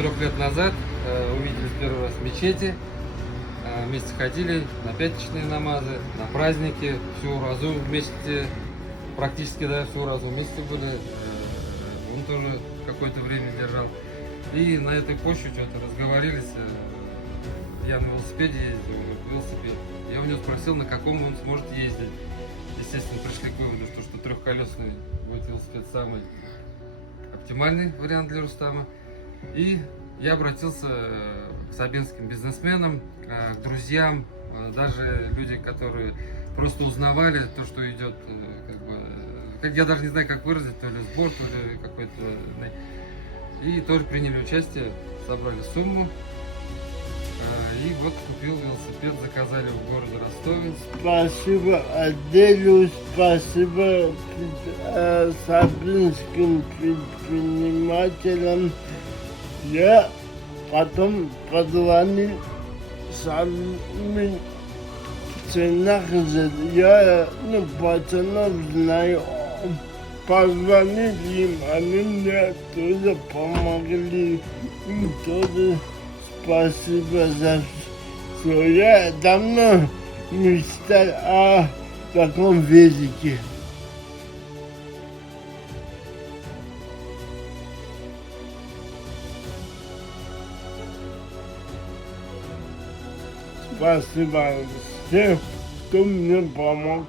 3 лет назад увиделись первый раз в мечети. Вместе ходили на пятничные намазы, на праздники, всю Уразу вместе, практически всю Уразу вместе были. Он тоже какое-то время держал. И на этой почве что-то разговорились. Я на велосипеде ездил, он говорит, велосипед. Я у него спросил, на каком он сможет ездить. Естественно, пришли к выводу, что трехколесный будет велосипед самый оптимальный вариант для Рустама. И я обратился к сабинским бизнесменам, к друзьям, даже люди, которые просто узнавали то, что идет, как я даже не знаю, как выразить, то ли сбор, то ли какой-то, и тоже приняли участие, собрали сумму, и вот купил велосипед, заказали в городе Ростове. Спасибо Аделю, спасибо сабинским предпринимателям. Я потом позвонил самим ценах, я пацанов знаю, позвонил им, они мне тоже помогли, им тоже спасибо за все. Я давно мечтал о таком велике. Спасибо всем, кто мне помог.